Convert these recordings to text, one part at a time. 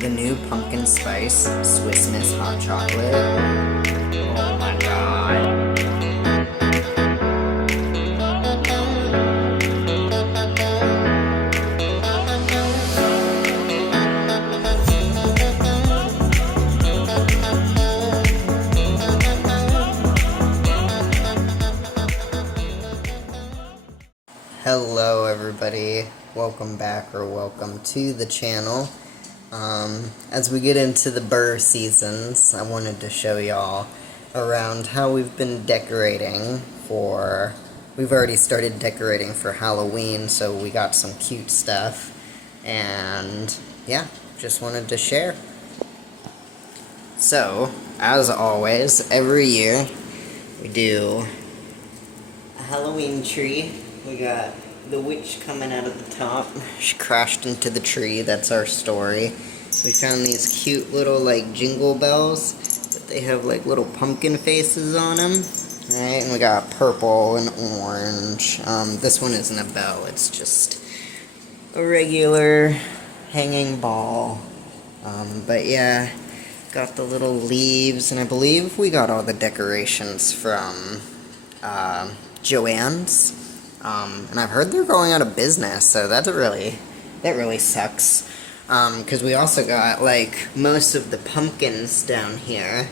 the new pumpkin spice Swiss Miss hot chocolate. Oh my god. Hello everybody, welcome back or welcome to the channel. As we get into the burr seasons, I wanted to show y'all around how we've been decorating for, we've already started decorating for Halloween, so we got some cute stuff, and yeah, just wanted to share. So, as always, every year we do a Halloween tree. We got the witch coming out of the top. She crashed into the tree. That's our story. We found these cute little, like, jingle bells, but they have, like, little pumpkin faces on them. Right? And we got purple and orange. This one isn't a bell. It's just a regular hanging ball. But yeah, got the little leaves, and I believe we got all the decorations from Joann's. And I've heard they're going out of business, so that really sucks. Because we also got, like, most of the pumpkins down here.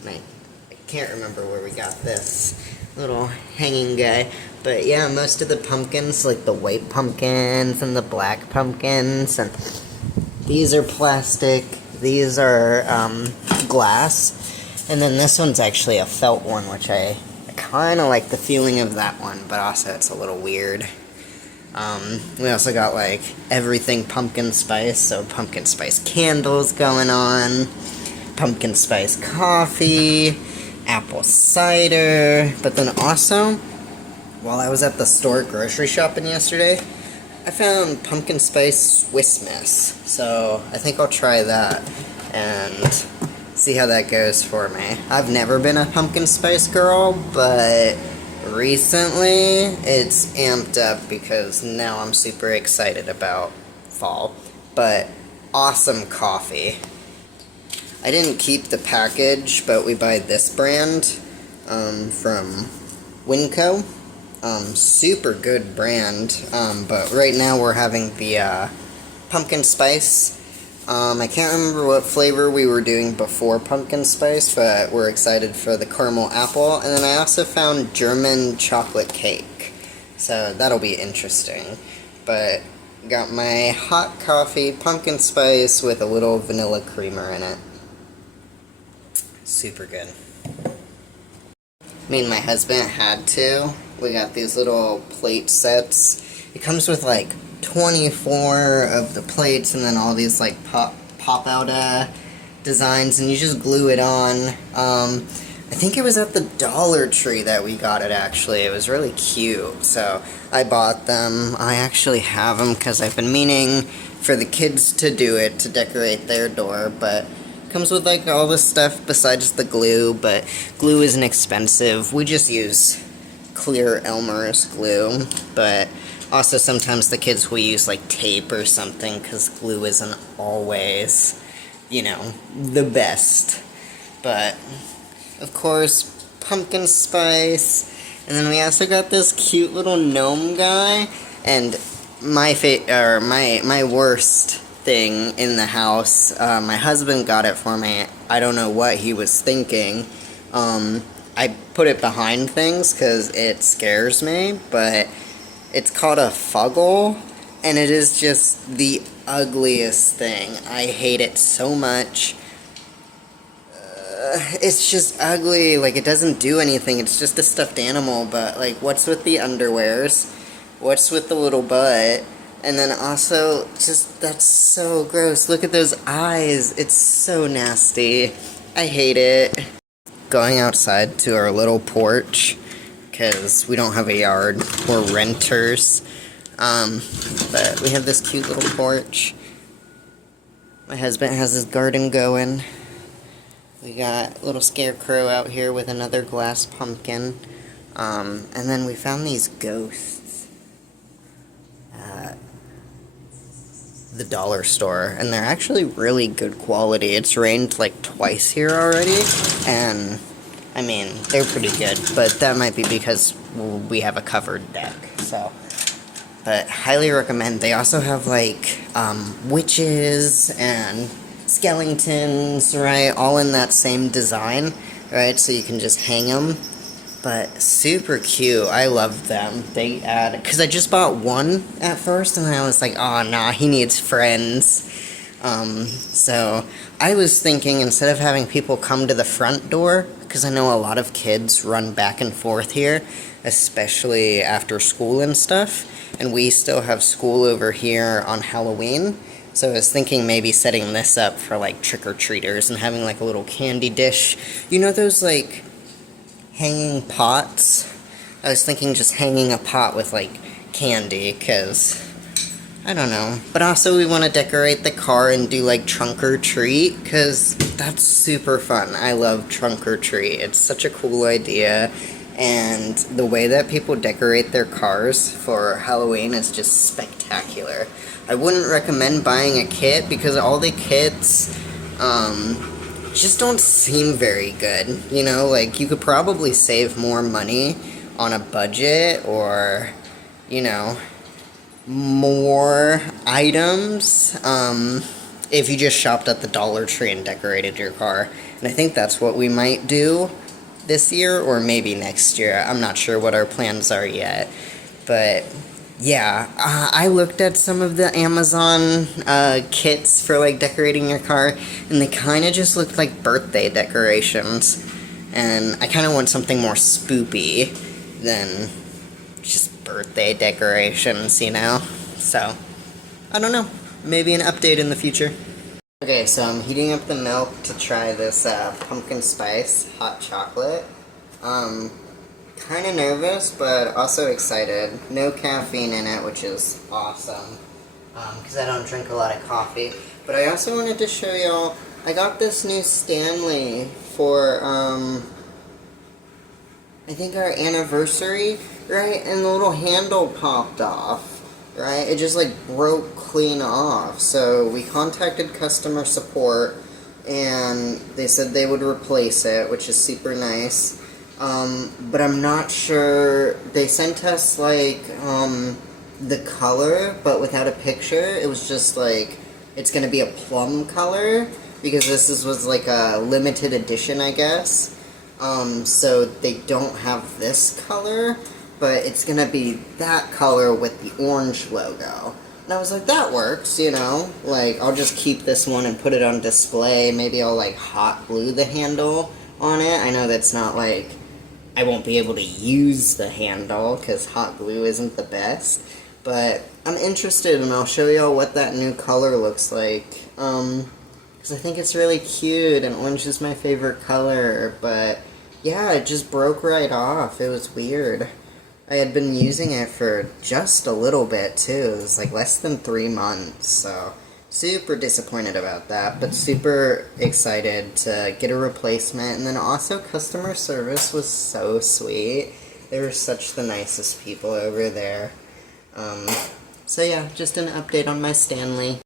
And I can't remember where we got this little hanging guy. But yeah, most of the pumpkins, like the white pumpkins and the black pumpkins, and these are plastic, these are glass, and then this one's actually a felt one, which I kind of like the feeling of that one, but also it's a little weird. We also got, like, everything pumpkin spice, so pumpkin spice candles going on, pumpkin spice coffee, apple cider, but then also, while I was at the store grocery shopping yesterday, I found pumpkin spice Swiss Miss, so I think I'll try that and see how that goes for me. I've never been a pumpkin spice girl, but recently it's amped up because now I'm super excited about fall. But awesome coffee. I didn't keep the package, but we buy this brand from Winco. Super good brand, but right now we're having the pumpkin spice. I can't remember what flavor we were doing before pumpkin spice, but we're excited for the caramel apple. And then I also found German chocolate cake, so that'll be interesting. But got my hot coffee, pumpkin spice with a little vanilla creamer in it. Super good. Me and my husband had to. We got these little plate sets. It comes with, like, 24 of the plates and then all these, like, pop-out designs, and you just glue it on. I think it was at the Dollar Tree that we got it, actually. It was really cute, so I bought them. I actually have them because I've been meaning for the kids to do it, to decorate their door, but it comes with, like, all this stuff besides the glue, but glue isn't expensive. We just use clear Elmer's glue, but also sometimes the kids will use, like, tape or something, because glue isn't always, you know, the best. But, of course, pumpkin spice, and then we also got this cute little gnome guy, and my worst thing in the house, my husband got it for me. I don't know what he was thinking. I put it behind things because it scares me, but it's called a fuggle, and it is just the ugliest thing. I hate it so much. It's just ugly. Like, it doesn't do anything. It's just a stuffed animal, but, like, what's with the underwears? What's with the little butt? And then also, just, that's so gross. Look at those eyes. It's so nasty. I hate it. Going outside to our little porch, because we don't have a yard, we're renters, but we have this cute little porch. My husband has his garden going. We got a little scarecrow out here with another glass pumpkin, and then we found these ghosts. the dollar store, and they're actually really good quality. It's rained like twice here already, and I mean, they're pretty good, but that might be because we have a covered deck, so. But highly recommend. They also have like witches and skeletons, right? All in that same design, right? So you can just hang them. But super cute. I love them. They add, because I just bought one at first, and I was like, oh nah, he needs friends. So I was thinking, instead of having people come to the front door, because I know a lot of kids run back and forth here, especially after school and stuff, and we still have school over here on Halloween. So I was thinking maybe setting this up for like trick-or-treaters and having like a little candy dish. You know those like hanging pots? I was thinking just hanging a pot with like candy, because I don't know. But also we want to decorate the car and do like trunk or treat, because that's super fun. I love trunk or treat. It's such a cool idea. And the way that people decorate their cars for Halloween is just spectacular. I wouldn't recommend buying a kit, because all the kits just don't seem very good. You know, like you could probably save more money on a budget, or, you know, more items if you just shopped at the Dollar Tree and decorated your car. And I think that's what we might do this year, or maybe next year. I'm not sure what our plans are yet. But yeah, I looked at some of the Amazon kits for like decorating your car, and they kind of just looked like birthday decorations. And I kind of want something more spoopy than just birthday decorations, you know? So, I don't know. Maybe an update in the future. Okay, so I'm heating up the milk to try this pumpkin spice hot chocolate. Kind of nervous, but also excited. No caffeine in it, which is awesome, because I don't drink a lot of coffee. But I also wanted to show y'all, I got this new Stanley for, I think our anniversary, right? And the little handle popped off, right? It just like broke clean off. So we contacted customer support, and they said they would replace it, which is super nice. But I'm not sure. They sent us like the color, but without a picture. It was just like, it's gonna be a plum color, because this was like a limited edition, I guess. So they don't have this color, but it's gonna be that color with the orange logo. And I was like, that works, you know? Like, I'll just keep this one and put it on display. Maybe I'll like hot glue the handle on it. I know that's not like, I won't be able to use the handle, because hot glue isn't the best. But I'm interested, and I'll show y'all what that new color looks like. Because I think it's really cute, and orange is my favorite color. But yeah, it just broke right off. It was weird. I had been using it for just a little bit, too. It was like less than 3 months, so super disappointed about that, but super excited to get a replacement. And then also, customer service was so sweet. They were such the nicest people over there. So yeah, just an update on my Stanley.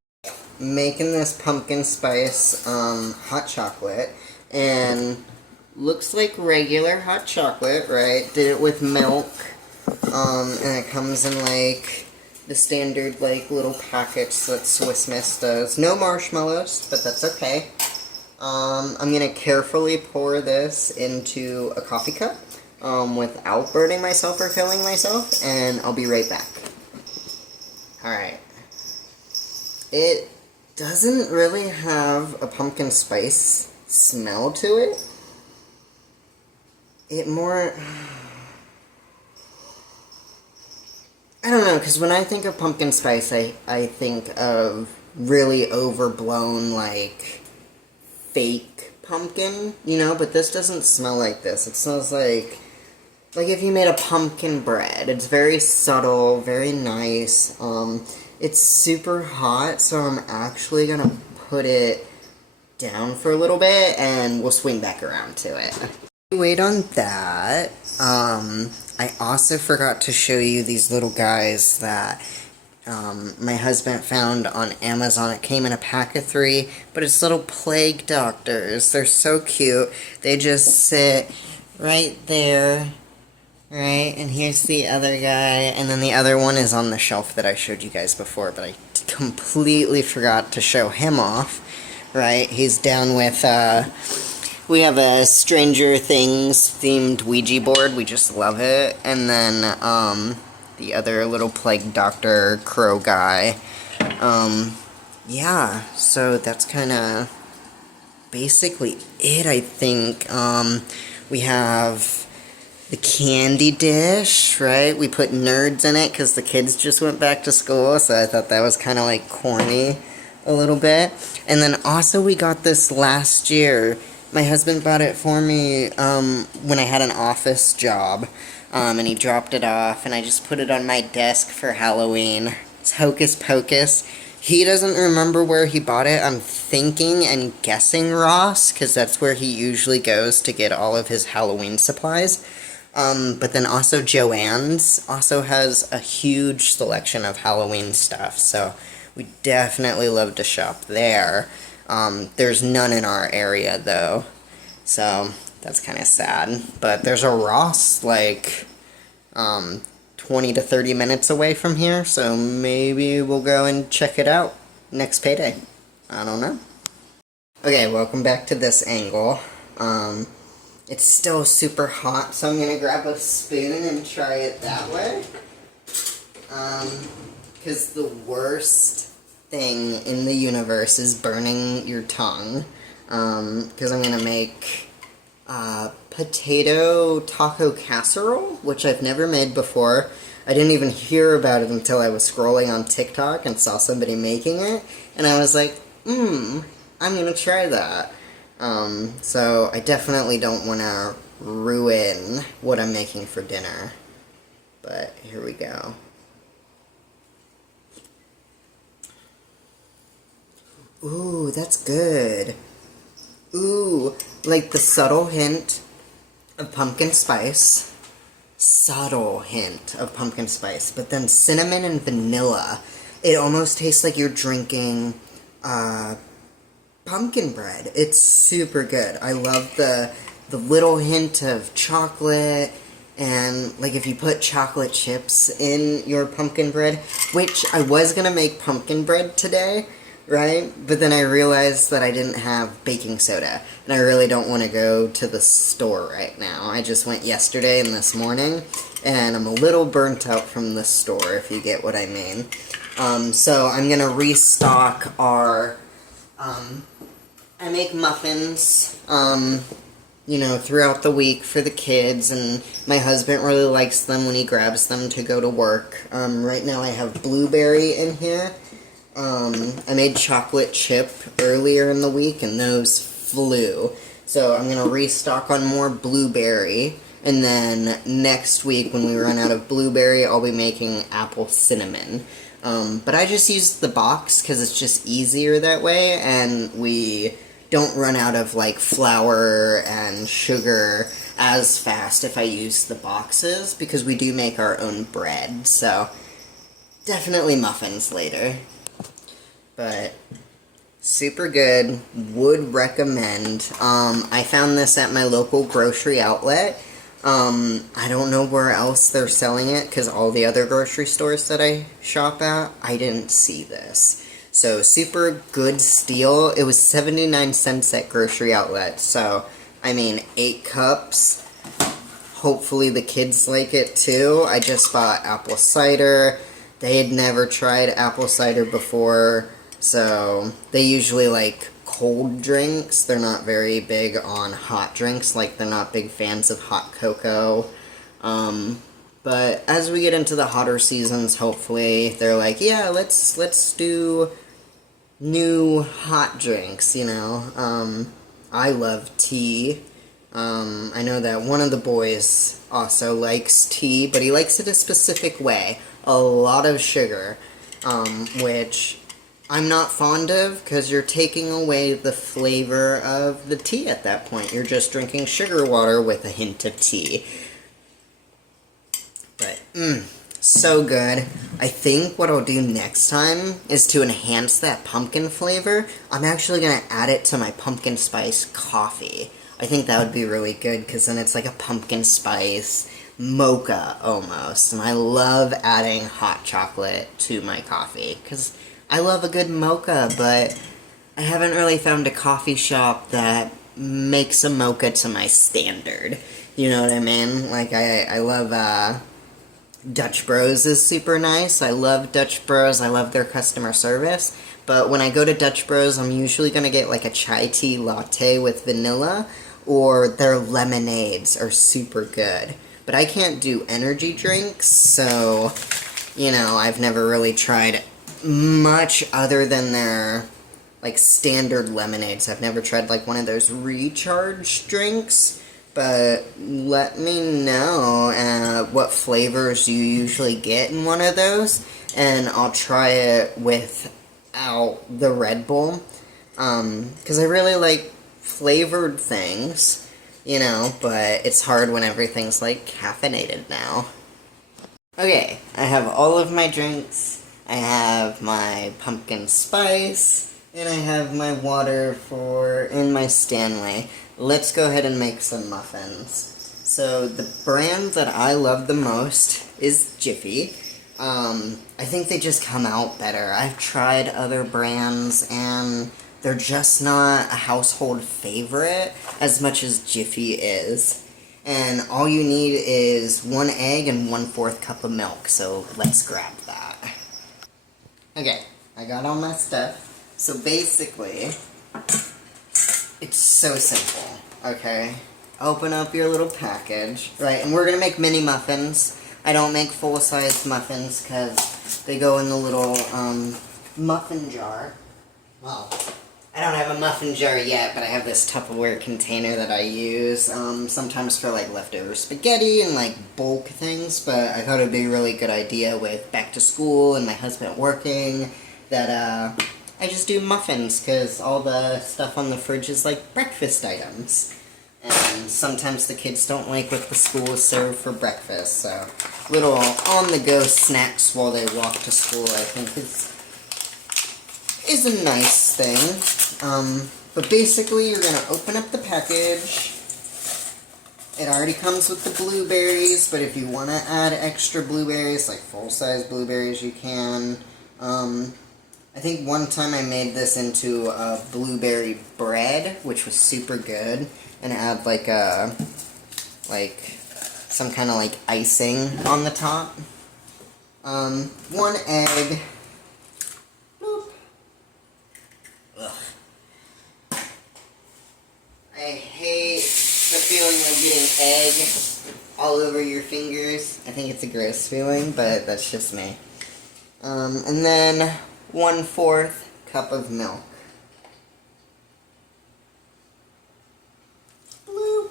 Making this pumpkin spice hot chocolate, and looks like regular hot chocolate, right? Did it with milk, and it comes in like the standard like little packets that Swiss Miss does. No marshmallows, but that's okay. I'm gonna carefully pour this into a coffee cup without burning myself or killing myself, and I'll be right back. Alright. It doesn't really have a pumpkin spice smell to it. It more... I don't know, because when I think of pumpkin spice, I think of really overblown, like, fake pumpkin, you know? But this doesn't smell like this. It smells like if you made a pumpkin bread. It's very subtle, very nice. It's super hot, so I'm actually gonna put it down for a little bit, and we'll swing back around to it. Wait on that. I also forgot to show you these little guys that my husband found on Amazon. It came in a pack of 3, but it's little plague doctors. They're so cute. They just sit right there, right? And here's the other guy, and then the other one is on the shelf that I showed you guys before, but I completely forgot to show him off, right? He's down with, we have a Stranger Things themed Ouija board. We just love it. And then, the other little plague doctor crow guy. Yeah, so that's kind of basically it, I think. We have the candy dish, right? We put nerds in it because the kids just went back to school, so I thought that was kind of like corny a little bit. And then also we got this last year. My husband bought it for me when I had an office job, and he dropped it off, and I just put it on my desk for Halloween. It's Hocus Pocus. He doesn't remember where he bought it. I'm thinking and guessing Ross, because that's where he usually goes to get all of his Halloween supplies. But then also Joann's also has a huge selection of Halloween stuff, so we definitely love to shop there. There's none in our area, though, so that's kind of sad. But there's a Ross, like, 20 to 30 minutes away from here, so maybe we'll go and check it out next payday. I don't know. Okay, welcome back to this angle. It's still super hot, so I'm gonna grab a spoon and try it that way. Because the worst thing in the universe is burning your tongue. Because I'm gonna make potato taco casserole, which I've never made before. I didn't even hear about it until I was scrolling on TikTok and saw somebody making it, and I was like, I'm gonna try that. So I definitely don't want to ruin what I'm making for dinner, but here we go. Ooh, that's good. Ooh, like the subtle hint of pumpkin spice. Subtle hint of pumpkin spice, but then cinnamon and vanilla. It almost tastes like you're drinking, pumpkin bread. It's super good. I love the little hint of chocolate, and like if you put chocolate chips in your pumpkin bread, which I was gonna make pumpkin bread today, right? But then I realized that I didn't have baking soda, and I really don't want to go to the store right now. I just went yesterday and this morning, and I'm a little burnt out from the store, if you get what I mean. So I'm gonna restock our, I make muffins, throughout the week for the kids, and my husband really likes them when he grabs them to go to work. Right now I have blueberry in here. I made chocolate chip earlier in the week, and those flew. So I'm going to restock on more blueberry, and then next week when we run out of blueberry, I'll be making apple cinnamon. But I just use the box because it's just easier that way, and we don't run out of, like, flour and sugar as fast if I use the boxes, because we do make our own bread, so definitely muffins later. But super good, would recommend. I found this at my local grocery outlet. I don't know where else they're selling it, because all the other grocery stores that I shop at, I didn't see this. So, super good steal. It was 79 cents at Grocery Outlet, so, 8 cups. Hopefully the kids like it too. I just bought apple cider. They had never tried apple cider before, so they usually like cold drinks. They're not very big on hot drinks, like they're not big fans of hot cocoa. But as we get into the hotter seasons, hopefully they're like, yeah, let's do new hot drinks, I love tea. I know that one of the boys also likes tea, but he likes it a specific way. A lot of sugar, which I'm not fond of, because you're taking away the flavor of the tea at that point. You're just drinking sugar water with a hint of tea. But, So good. I think what I'll do next time is to enhance that pumpkin flavor. I'm actually going to add it to my pumpkin spice coffee. I think that would be really good because then it's like a pumpkin spice mocha almost. And I love adding hot chocolate to my coffee because I love a good mocha, but I haven't really found a coffee shop that makes a mocha to my standard. You know what I mean? Like, I love, Dutch Bros is super nice. I love Dutch Bros. I love their customer service. But when I go to Dutch Bros, I'm usually going to get like a chai tea latte with vanilla, or their lemonades are super good. But I can't do energy drinks, so, you know, I've never really tried much other than their, like, standard lemonades. I've never tried, like, one of those recharge drinks. But let me know what flavors you usually get in one of those, and I'll try it without the Red Bull. Because I really like flavored things, you know, but it's hard when everything's, like, caffeinated now. Okay, I have all of my drinks. I have my pumpkin spice, and I have my water in my Stanley. Let's go ahead and make some muffins. So the brand that I love the most is Jiffy. I think they just come out better. I've tried other brands and they're just not a household favorite as much as Jiffy is. And all you need is 1 egg and 1/4 cup of milk, so let's grab that. Okay, I got all my stuff. So basically, it's so simple, okay? Open up your little package, right? And we're gonna make mini muffins. I don't make full-size muffins because they go in the little muffin jar. Well, I don't have a muffin jar yet, but I have this Tupperware container that I use sometimes for like leftover spaghetti and like bulk things. But I thought it'd be a really good idea with back to school and my husband working that I just do muffins, because all the stuff on the fridge is like breakfast items. And sometimes the kids don't like what the school is served for breakfast, so little on-the-go snacks while they walk to school, I think is a nice thing. But basically, you're going to open up the package. It already comes with the blueberries, but if you want to add extra blueberries, like full-size blueberries, you can. I think one time I made this into a blueberry bread, which was super good, and add like some kind of like icing on the top. 1 egg. Boop. Ugh. I hate the feeling of getting egg all over your fingers. I think it's a gross feeling, but that's just me. And then 1/4 cup of milk. Bloop.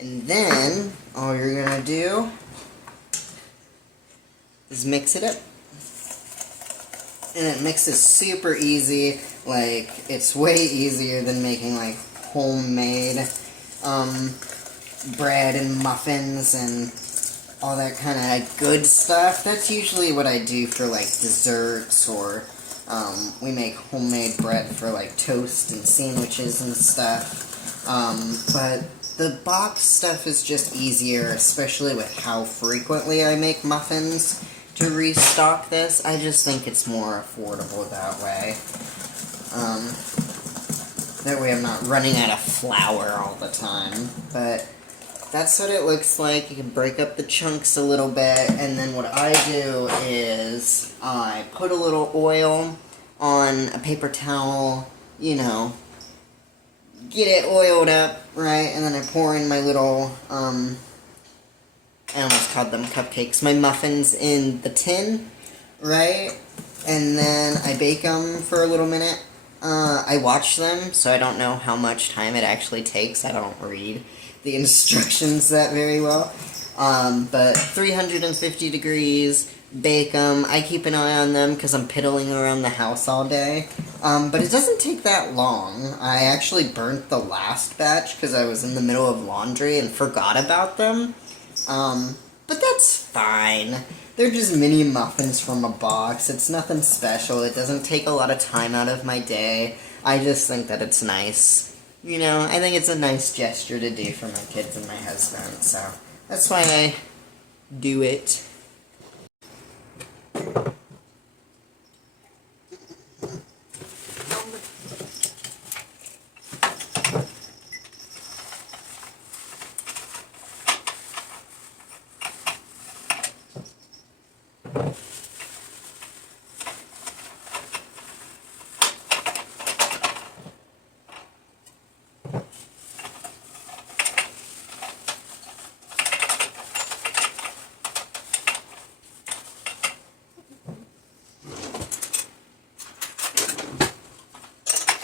And then, all you're gonna do is mix it up. And it mixes super easy. Like, it's way easier than making, like, homemade, bread and muffins and all that kind of good stuff. That's usually what I do for, like, desserts, or, we make homemade bread for, like, toast and sandwiches and stuff. But the box stuff is just easier, especially with how frequently I make muffins to restock this. I just think it's more affordable that way. That way I'm not running out of flour all the time. But that's what it looks like. You can break up the chunks a little bit, and then what I do is I put a little oil on a paper towel, you know, get it oiled up, right, and then I pour in my little, I almost called them cupcakes, my muffins in the tin, right, and then I bake them for a little minute. I watch them, so I don't know how much time it actually takes. I don't read the instructions that very well. But 350 degrees, bake them. I keep an eye on them because I'm piddling around the house all day. But it doesn't take that long. I actually burnt the last batch because I was in the middle of laundry and forgot about them. But that's fine. They're just mini muffins from a box. It's nothing special. It doesn't take a lot of time out of my day. I just think that it's nice. You know, I think it's a nice gesture to do for my kids and my husband, so that's why I do it.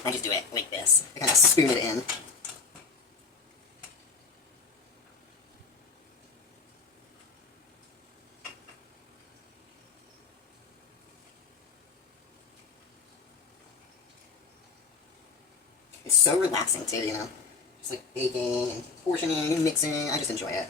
I just do it like this. I kind of spoon it in. It's so relaxing too, you know? Just like baking and portioning and mixing. I just enjoy it.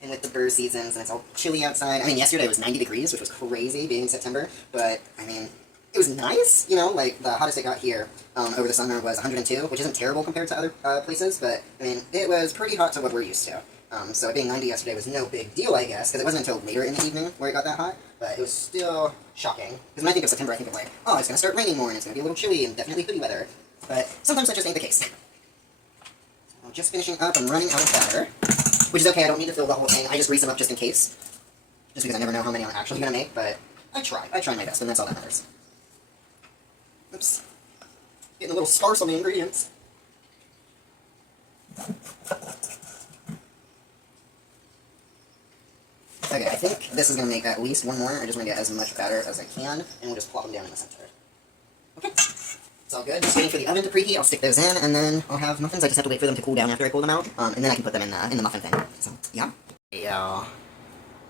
And with the bird seasons and it's all chilly outside. I mean, yesterday it was 90 degrees, which was crazy being in September. But, I mean, it was nice, you know? Like, the hottest it got here over the summer was 102, which isn't terrible compared to other places. But, I mean, it was pretty hot to what we're used to. So it being 90 yesterday was no big deal, I guess, because it wasn't until later in the evening where it got that hot, but it was still shocking. Because when I think of September, I think of like, oh, it's going to start raining more, and it's going to be a little chilly, and definitely hoodie weather. But sometimes that just ain't the case. I'm just finishing up, I'm running out of batter, which is okay, I don't need to fill the whole thing, I just grease them up just in case. Just because I never know how many I'm actually going to make, but I try my best, and that's all that matters. Oops. Getting a little sparse on the ingredients. Okay, I think this is going to make at least one more. I just want to get as much batter as I can, and we'll just plop them down in the center. Okay, it's all good. Just waiting for the oven to preheat. I'll stick those in, and then I'll have muffins. I just have to wait for them to cool down after I pull them out, and then I can put them in the muffin thing. So, yeah. Hey, y'all.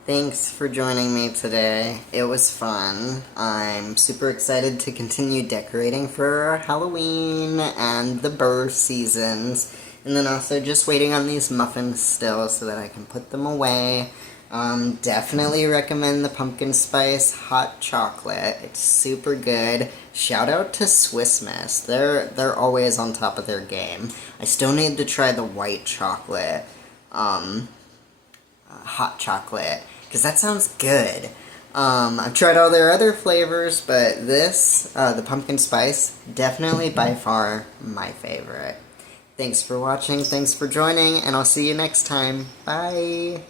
Thanks for joining me today. It was fun. I'm super excited to continue decorating for Halloween and the bird seasons, and then also just waiting on these muffins still so that I can put them away. Definitely recommend the pumpkin spice hot chocolate. It's super good. Shout out to Swiss Miss. They're always on top of their game. I still need to try the white chocolate, hot chocolate, because that sounds good. I've tried all their other flavors, but this, the pumpkin spice, definitely by far my favorite. Thanks for watching, thanks for joining, and I'll see you next time. Bye!